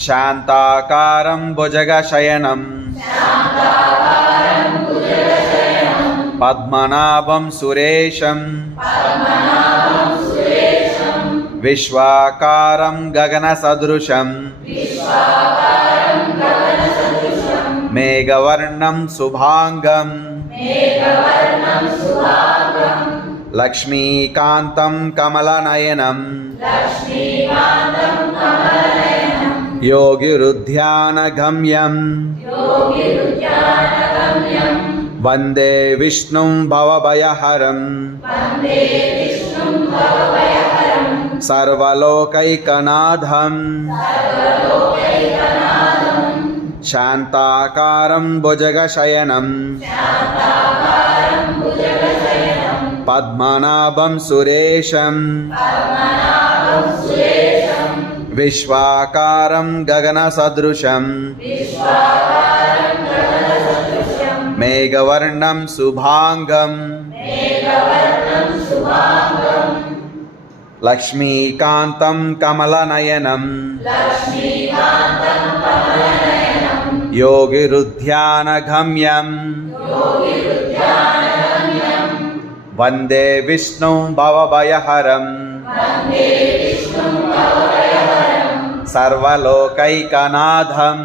శాంతాకారం భుజగశయనం పద్మనాభం సురేశం విశ్వాకారం గగనసదృశం మేఘవర్ణం శుభాంగం లక్ష్మీకాంతం కమలనయనం యోగిరుధ్యానగమ్యం వందే విష్ణుం భవభయహరం సర్వలోకైకనాథం శాంతాకారం భుజగశయనం పద్మనాభం సురేశం విశ్వాకారం గగనసదృశం మేఘవర్ణం శుభాంగం లక్ష్మీకాంతం కమలనయనం యోగిరుధ్యానగమ్యం వందే విష్ణుం భవభయహరం సర్వలోకైకనాథం